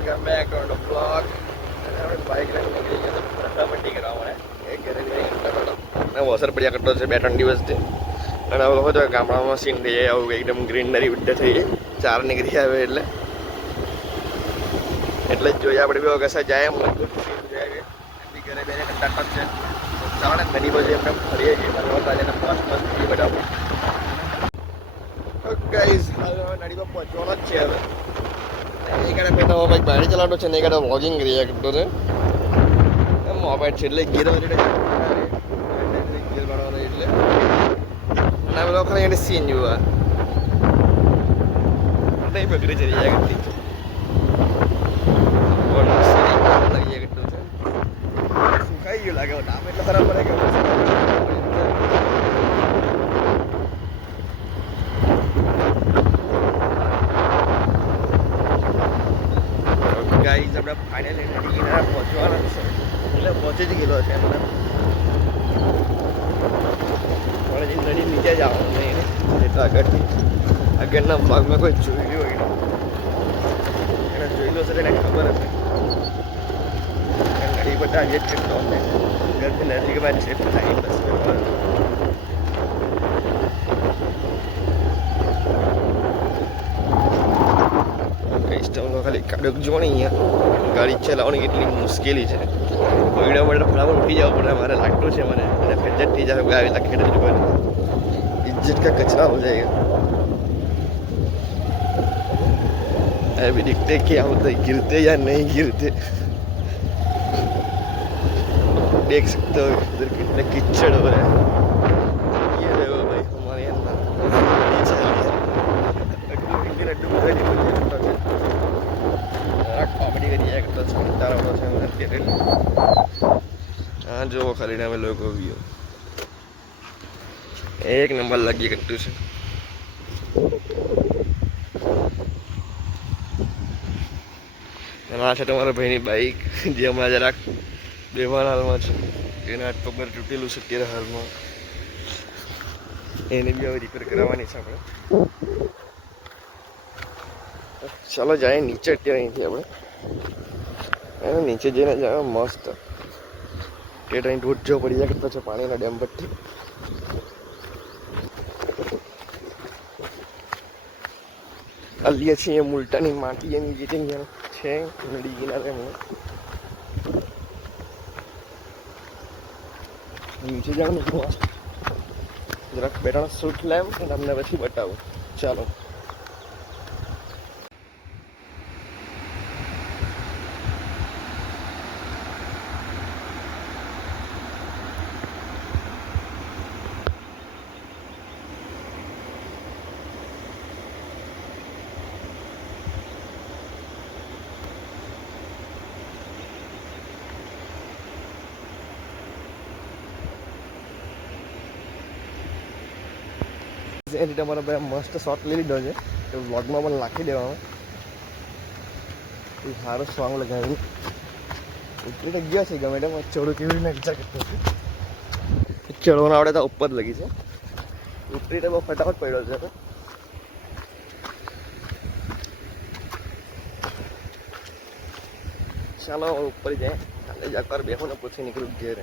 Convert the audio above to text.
Welcome back to the blog. આપણે bike લઈને નીકળી ગયા તો ફટાફટી કરાવવા મને એક ઘરે જઈને વસર પડ્યા કરતો છે 2-3 દિવસથી. અને હવે તો ગામડામાં સીન થઈ જાય આવું એકદમ ગ્રીનરી ઉડ્ડે થઈ જાય ચાર નીકળી આવે એટલે જ જોઈએ આપણે બી કશા જાય એમ ઘરે બેને કંટાળ છે. ચાલો ને નદી બાજુ એમને ફરીએ છીએ આજે મસ્ત બધા ગાઈઝ નદી પર પહોંચવાનો જ છે હવે. એકાડે મેં તો ભાઈ ગાડી ચલાવતો છે ને એકાડે વોકિંગ કર્યા કરતો છે મોબાઈલ છે એટલે ગીર ગીર બનાવવાનો એટલે અને બધા ખાલી એને સીન જોવા નહીં બગડી છે રહ્યા કરતી સુખાઈ ગયું લાગે નામ એટલે ખરાબ પડે કે ગાઈઝ આપણે ફાઇનલી નદી કિનારે પહોંચવાના છે એટલે પહોંચી જ ગયેલો છે મને પણ નદી નીચે જ આવવાનું નહીં એટલે આગળથી આગળના ભાગમાં કોઈ જોયેલું હોય એને જોયેલો છે તેને ખબર હશે નદી બધા આજે જ કરતો અમને ઘરથી નજીકમાં છે થાય બસ ખાલી કાડક જોણી અહીંયા ગાડી ચલાવવાની કેટલી મુશ્કેલી છે કોઈડા માટે ફટાફટ ઉઠી જવું પડે મારે લાગતું છે મને અને ફેજત થઈ જાય આવેલા ખેડ પર इज्जत का कचरा हो जाएगा अभी देखते क्या होता है गिरते या नहीं गिरते देख सकते हो इधर कितना कीचड़ हो रहा है ये देखो भाई हमारे यहाँ कॉमेडी करिए हाँ जो खाली અમે લોકો भी एक नंबर लगी कट्टू से આ છે તમારા ભાઈની બાઈક જે હમણાં જરાક બેભાન હાલમાં છે એના હાથ પગ તૂટેલું છે અત્યારે હાલમાં એને બી હવે રિપેર કરાવવાની છે આપણે ચાલો જાય નીચે અત્યારે અહીંથી આપણે એને નીચે જઈને જાય મસ્ત તે અહીં દૂધ જો પડી જાય કરતો છે પાણીના ડેમ પરથી અલીએ છીએ મુલતાની માટી એની જે અહીંયા છે નદી કિનારે નીચે જવાનું મસ્ત જરાક બેઠા શૂટ લેમ તમને પછી બતાવું ચાલો એની તમારા ભાઈ મસ્ત શોટ લઈ લીધો છે તો વ્લોગમાં પણ નાખી દેવામાં એ સારો સોંગ લગાવ્યું ઉતરી તો ગયા છે ગમે તેમ ચડું કેવી રીતના વિચાર કરતો છે ચડવાનો આવડે તો ઉપર લગી છે ઉતરી તો બહુ ફટાફટ પડ્યો છે ચાલો ઉપર જાય કાલે જ એકવાર બેહો ને પછી નીકળું ઘેરે